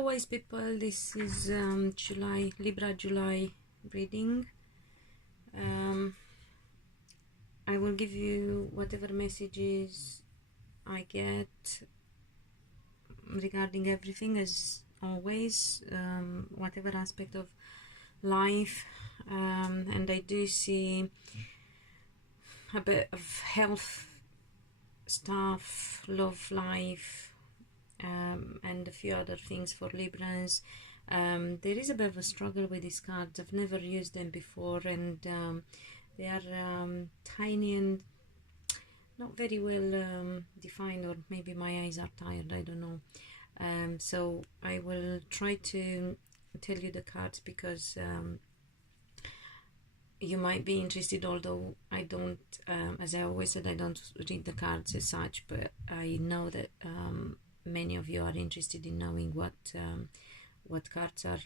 Hello wise people, this is Libra July reading. I will give you whatever messages I get regarding everything, as always, whatever aspect of life, and I do see a bit of health stuff, love life, and a few other things for Librans. There is a bit of a struggle with these cards. I've never used them before, and they are tiny and not very well defined, or maybe my eyes are tired, I don't know. So I will try to tell you the cards because you might be interested, although I don't, as I always said, I don't read the cards as such, but I know that many of you are interested in knowing what cards are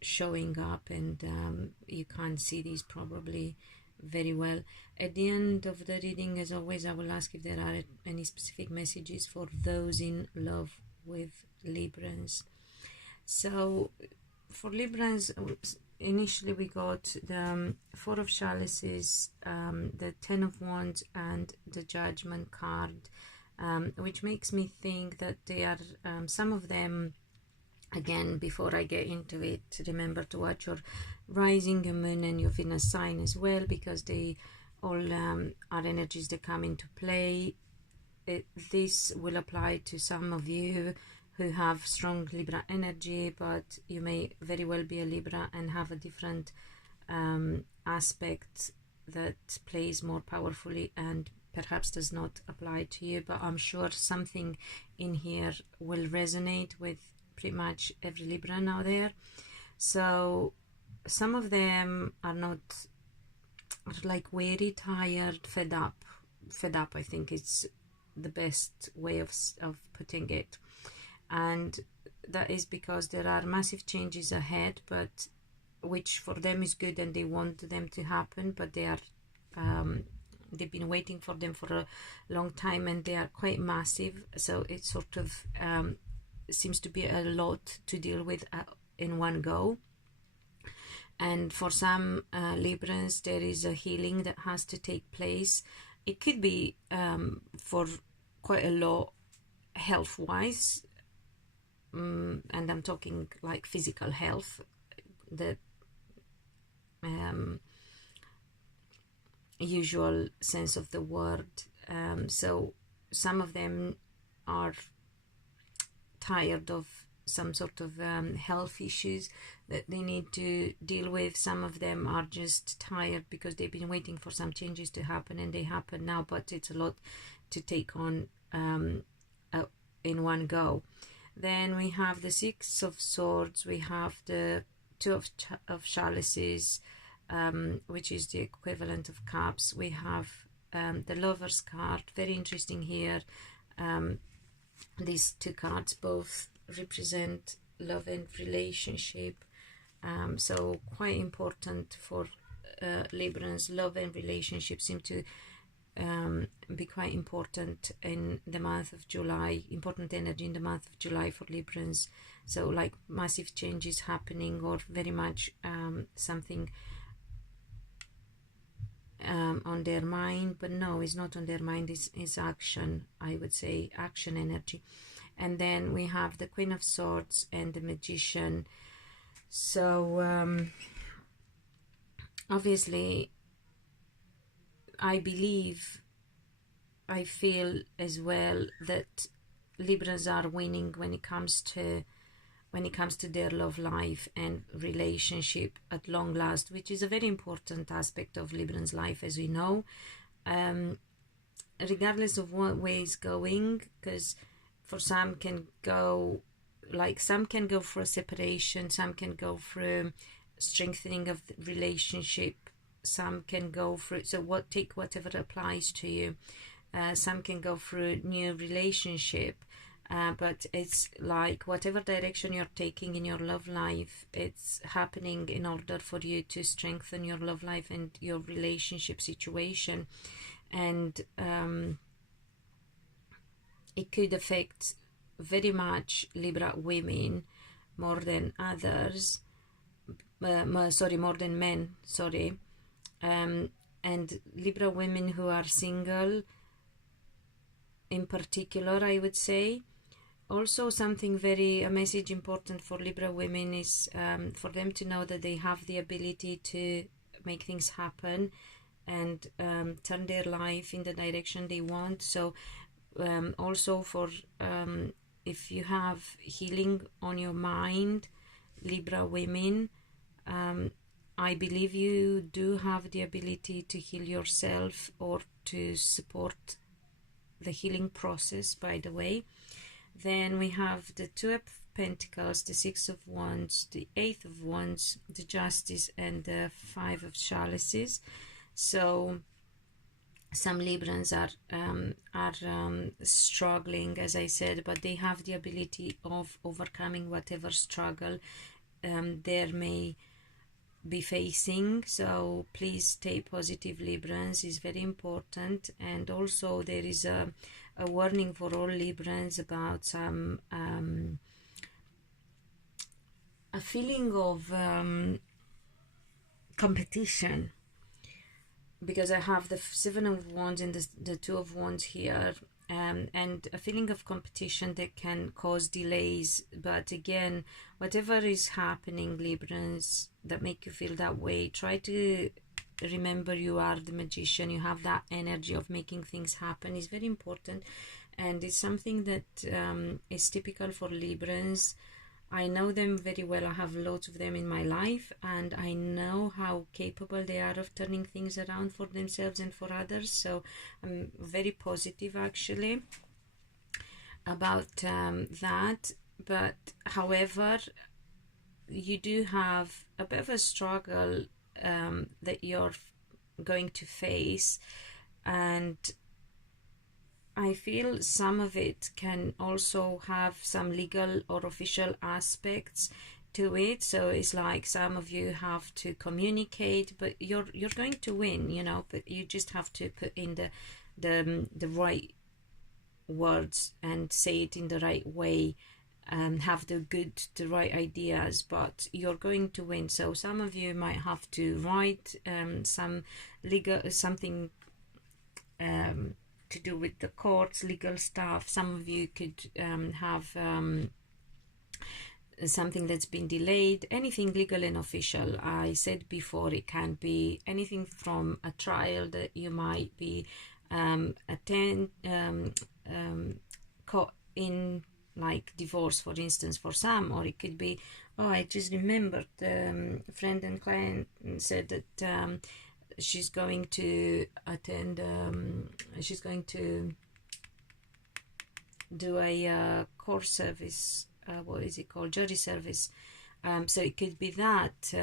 showing up, and you can't see these probably very well. At the end of the reading, as always, I will ask if there are any specific messages for those in love with Librans. So for Librans, initially we got the Four of Chalices, the Ten of Wands, and the Judgment card, which makes me think that they are, some of them, again, before I get into it, remember to watch your rising, your moon, and your Venus sign as well, because they all are energies that come into play. This will apply to some of you who have strong Libra energy, but you may very well be a Libra and have a different aspect that plays more powerfully and perhaps does not apply to you. But I'm sure something in here will resonate with pretty much every Libra out there. So some of them are like weary, tired, fed up, I think it's the best way of putting it. And that is because there are massive changes ahead, but which for them is good and they want them to happen, but they are they've been waiting for them for a long time, and they are quite massive, so it sort of seems to be a lot to deal with in one go. And for some Librans, there is a healing that has to take place. It could be for quite a lot health wise, and I'm talking like physical health, the usual sense of the word. So some of them are tired of some sort of health issues that they need to deal with. Some of them are just tired because they've been waiting for some changes to happen, and they happen now, but it's a lot to take on in one go. Then we have the Six of Swords, we have the Two of Chalices, which is the equivalent of Cups. We have the Lover's card, very interesting here. These two cards both represent love and relationship, so quite important for Librans. Love and relationship seem to be quite important in the month of July, important energy in the month of July for Librans. So like massive changes happening, or very much something on their mind, but no, it's not on their mind, it's action, I would say, action energy. And then we have the Queen of Swords and the Magician. So obviously I feel as well that Librans are winning when it comes to their love life and relationship at long last, which is a very important aspect of Librans' life, as we know, regardless of what way it's going, because for some can go, like some can go for a separation, some can go through strengthening of the relationship, some can go through, so take whatever applies to you. Some can go through new relationship, but it's like whatever direction you're taking in your love life, it's happening in order for you to strengthen your love life and your relationship situation. And it could affect very much Libra women more than others, sorry, more than men, sorry, and Libra women who are single in particular, I would say. Also, a message important for Libra women is for them to know that they have the ability to make things happen and turn their life in the direction they want. So also for if you have healing on your mind, Libra women, I believe you do have the ability to heal yourself or to support the healing process, by the way. Then we have the Two of Pentacles, the Six of Wands, the Eight of Wands, the Justice, and the Five of Chalices. So some Librans are struggling, as I said, but they have the ability of overcoming whatever struggle there may be facing. So please stay positive, Librans, is very important. And also there is a warning for all Librans about some a feeling of competition, because I have the Seven of Wands and the Two of Wands here, and a feeling of competition that can cause delays. But again, whatever is happening, Librans, that make you feel that way, try to remember you are the magician. You have that energy of making things happen. Is very important, and it's something that is typical for Librans. I know them very well. I have lots of them in my life, and I know how capable they are of turning things around for themselves and for others. So I'm very positive, actually, about that. But however, you do have a bit of a struggle that you're going to face, and I feel some of it can also have some legal or official aspects to it. So it's like some of you have to communicate, but you're going to win, you know, but you just have to put in the right words and say it in the right way, and have the right ideas, but you're going to win. So some of you might have to write some something to do with the courts, legal stuff. Some of you could have something that's been delayed, anything legal and official. I said before, it can be anything from a trial that you might be caught in, like divorce, for instance, for some. Or it could be, oh, I just remembered, friend and client said that she's going to attend, she's going to do a court service, what is it called, jury service. So it could be that,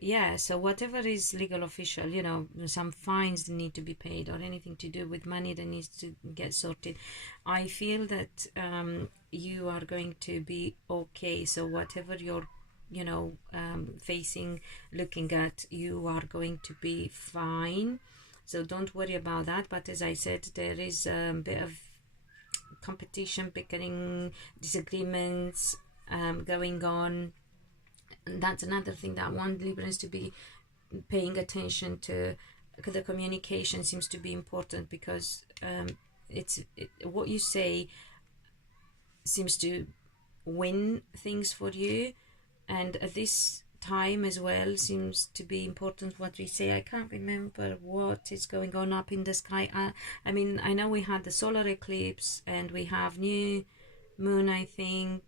yeah, so whatever is legal official, you know, some fines that need to be paid, or anything to do with money that needs to get sorted, I feel that you are going to be okay. So whatever you're, you know, facing, looking at, you are going to be fine. So don't worry about that. But as I said, there is a bit of competition, bickering, disagreements going on. And that's another thing that I want Librans to be paying attention to, because the communication seems to be important, because what you say seems to win things for you. And at this time as well, seems to be important what we say. I can't remember what is going on up in the sky. I mean, I know we had the solar eclipse, and we have new moon, I think.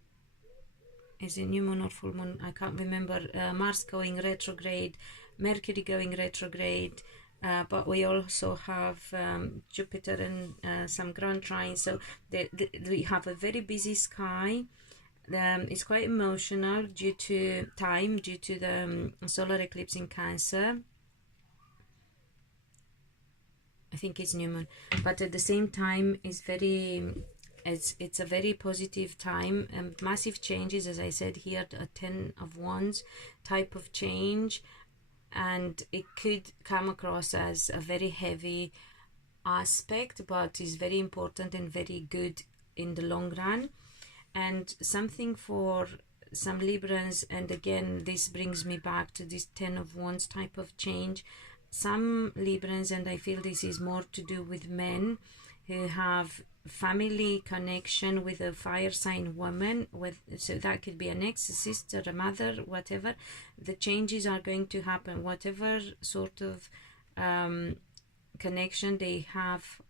Is it new moon or full moon? I can't remember. Mars going retrograde, Mercury going retrograde, but we also have Jupiter and some grand trines. So we have a very busy sky. It's quite emotional due to the solar eclipse in Cancer. I think it's new moon, but at the same time, it's a very positive time, and massive changes, as I said here, a 10 of Wands type of change, and it could come across as a very heavy aspect, but is very important and very good in the long run. And something for some Librans, and again this brings me back to this 10 of Wands type of change. Some Librans, and I feel this is more to do with men who have family connection with a fire sign woman, so that could be an ex, a sister, a mother, whatever. The changes are going to happen, whatever sort of connection they have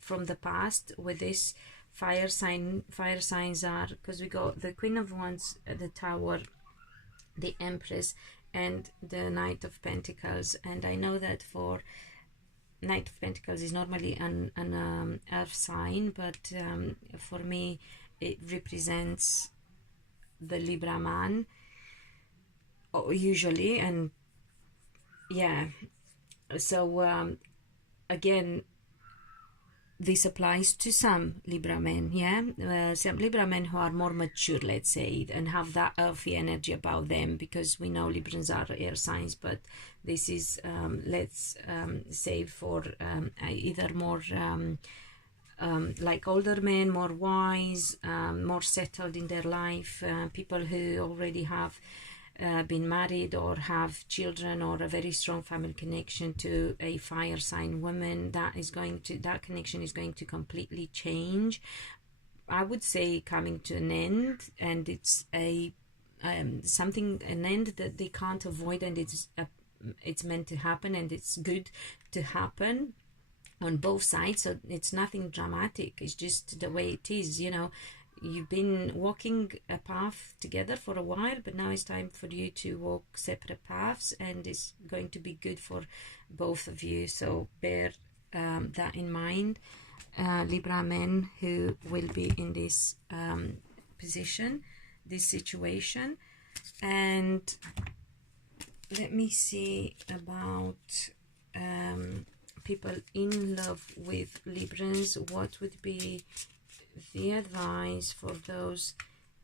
from the past with this fire signs are, because we got the Queen of Wands, the Tower, the Empress, and the Knight of Pentacles. And I know that for Knight of Pentacles is normally an earth sign, but for me it represents the Libra man usually. And yeah, so again, this applies to some Libra men, yeah? Some Libra men who are more mature, let's say, and have that earthy energy about them, because we know Librans are air signs, but this is, let's say, for either more like older men, more wise, more settled in their life, people who already have been married or have children, or a very strong family connection to a fire sign woman. That connection is going to completely change, I would say, coming to an end. And it's a an end that they can't avoid, and it's meant to happen, and it's good to happen on both sides. So it's nothing dramatic, it's just the way it is, you know. You've been walking a path together for a while, but now it's time for you to walk separate paths, and it's going to be good for both of you. So bear that in mind, Libra men who will be in this position, this situation. And let me see about people in love with Librans. What would be the advice for those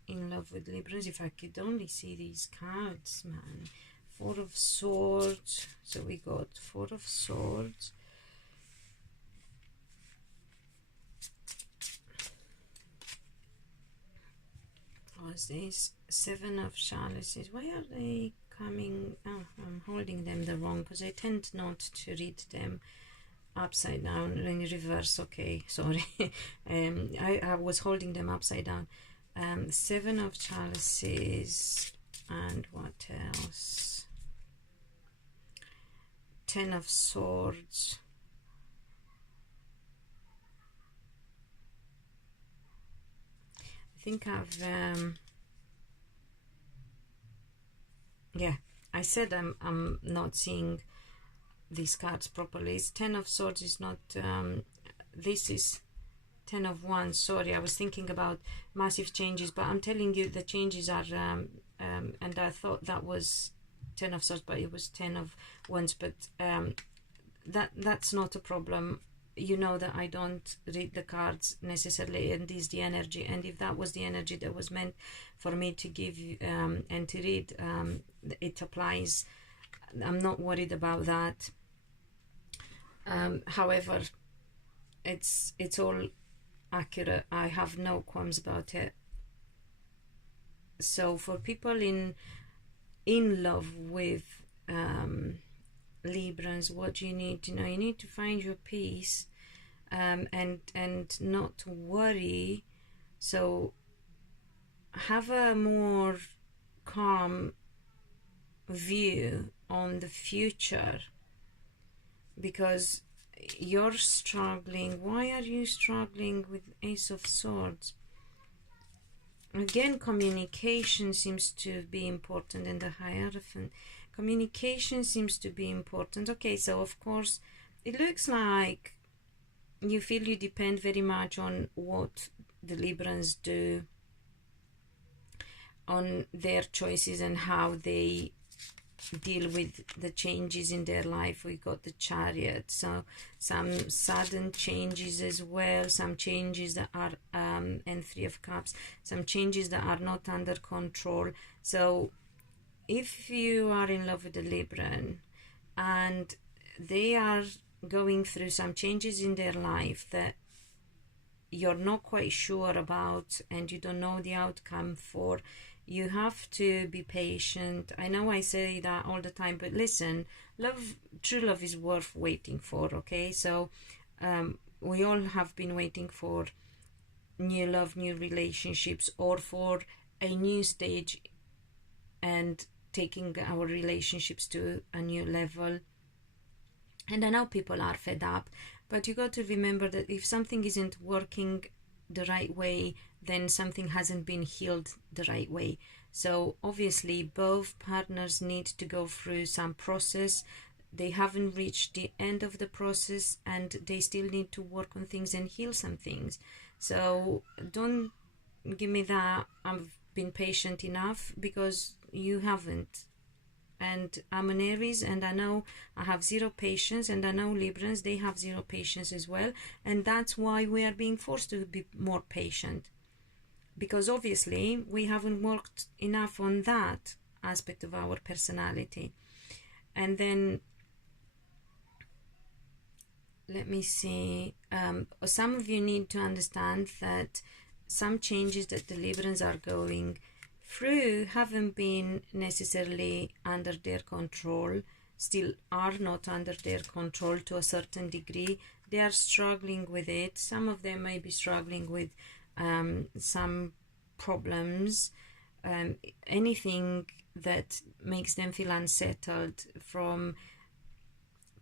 in love with Librans? If I could only see these cards, man. Four of Swords. So we got Four of Swords. What's this? Seven of Chalices. Why are they coming? Oh, I'm holding them the wrong, because I tend not to read them upside down, in reverse. Okay, sorry. I was holding them upside down. Seven of Chalices, and what else? Ten of Swords. I think I've yeah, I said I'm not seeing these cards properly. It's Ten of Swords is not this is Ten of Wands. Sorry, I was thinking about massive changes, but I'm telling you the changes are and I thought that was Ten of Swords, but it was Ten of Wands. But that's not a problem. You know that I don't read the cards necessarily, and this is the energy, and if that was the energy that was meant for me to give and to read, it applies. I'm not worried about that. However, it's all accurate. I have no qualms about it. So for people in love with Librans, what do you need to know? You need to find your peace and not worry. So have a more calm view on the future, because you're struggling. Why are you struggling with Ace of Swords? Again, communication seems to be important in the Hierophant. Communication seems to be important. Okay, so of course it looks like you feel you depend very much on what the Librans do, on their choices and how they deal with the changes in their life. We got the Chariot, so some sudden changes as well, some changes that are and Three of Cups, some changes that are not under control. So if you are in love with a Libran and they are going through some changes in their life that you're not quite sure about and you don't know the outcome for, you have to be patient. I know I say that all the time, but listen, true love is worth waiting for, okay? So we all have been waiting for new love, new relationships, or for a new stage and taking our relationships to a new level. And I know people are fed up, but you got to remember that if something isn't working the right way, then something hasn't been healed the right way. So obviously both partners need to go through some process. They haven't reached the end of the process and they still need to work on things and heal some things. So don't give me that I've been patient enough, because you haven't. And I'm an Aries, and I know I have zero patience, and I know Librans, they have zero patience as well, and that's why we are being forced to be more patient, because obviously we haven't worked enough on that aspect of our personality. And then let me see, some of you need to understand that some changes that the Librans are going through haven't been necessarily under their control, still are not under their control to a certain degree. They are struggling with it. Some of them may be struggling with some problems, anything that makes them feel unsettled, from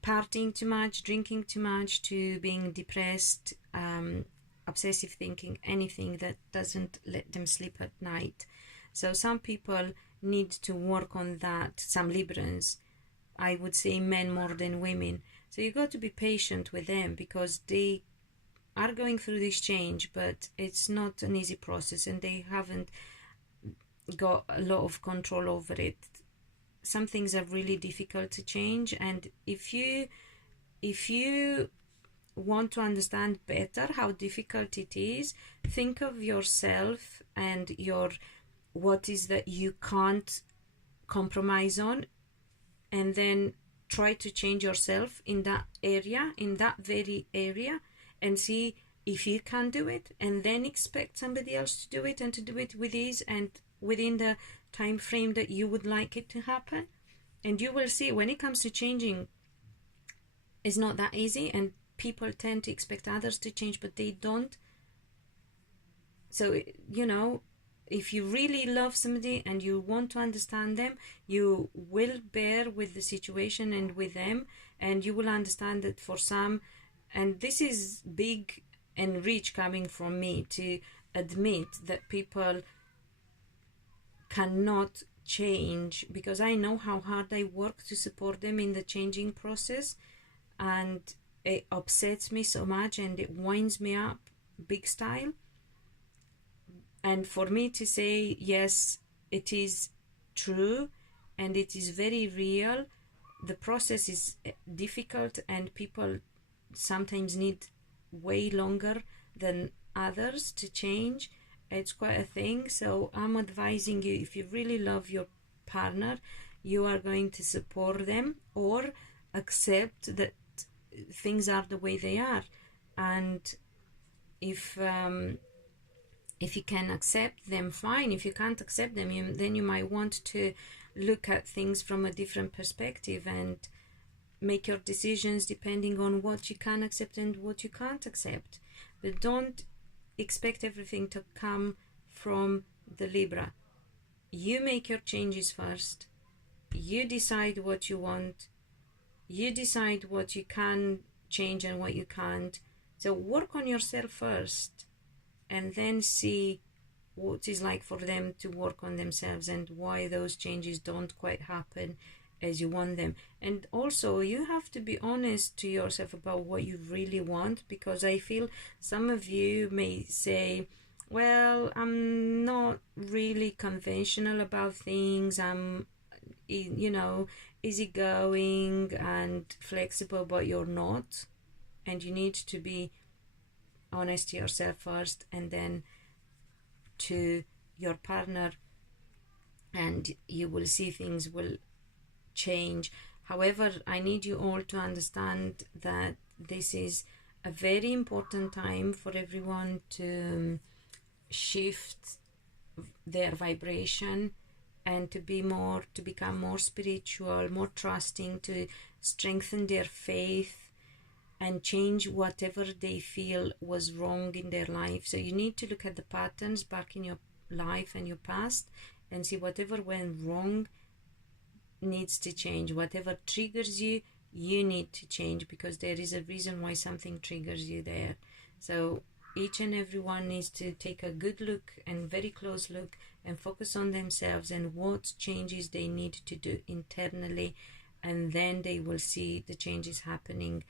partying too much, drinking too much, to being depressed, obsessive thinking, anything that doesn't let them sleep at night. So some people need to work on that, some Librans, I would say men more than women. So you got to be patient with them, because they are going through this change, but it's not an easy process and they haven't got a lot of control over it. Some things are really difficult to change, and if you want to understand better how difficult it is, think of yourself and what is that you can't compromise on, and then try to change yourself in that area, in that very area, and see if you can do it, and then expect somebody else to do it, and to do it with ease and within the time frame that you would like it to happen. And you will see, when it comes to changing, it's not that easy, and people tend to expect others to change, but they don't. So, you know, if you really love somebody and you want to understand them, you will bear with the situation and with them, and you will understand that for some, and this is big and rich coming from me to admit that people cannot change, because I know how hard I work to support them in the changing process, and it upsets me so much and it winds me up big style. And for me to say, yes, it is true and it is very real, the process is difficult and people sometimes need way longer than others to change. It's quite a thing. So I'm advising you, if you really love your partner, you are going to support them or accept that things are the way they are. And if you can accept them, fine. If you can't accept them, then you might want to look at things from a different perspective and make your decisions depending on what you can accept and what you can't accept. But don't expect everything to come from the Libra. You make your changes first. You decide what you want. You decide what you can change and what you can't. So work on yourself first, and then see what it's like for them to work on themselves and why those changes don't quite happen as you want them. And also, you have to be honest to yourself about what you really want, because I feel some of you may say, well, I'm not really conventional about things, I'm, you know, easygoing and flexible, but you're not. And you need to be honest to yourself first, and then to your partner, and you will see things will change. However, I need you all to understand that this is a very important time for everyone to shift their vibration and to become more spiritual, more trusting, to strengthen their faith and change whatever they feel was wrong in their life. So you need to look at the patterns back in your life and your past and see whatever went wrong needs to change. Whatever triggers you, you need to change, because there is a reason why something triggers you there. So each and every one needs to take a good look and very close look and focus on themselves and what changes they need to do internally, and then they will see the changes happening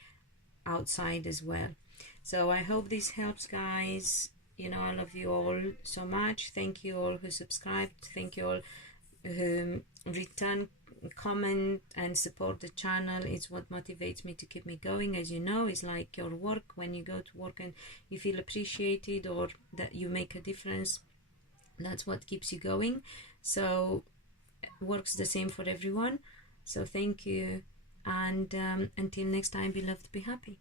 outside as well. So I hope this helps, guys. You know, I love you all so much. Thank you all who subscribed. Thank you all who return comment and support the channel. It's what motivates me to keep me going. As you know, it's like your work. When you go to work and you feel appreciated or that you make a difference, that's what keeps you going. So it works the same for everyone. So thank you, and until next time, be loved, be happy.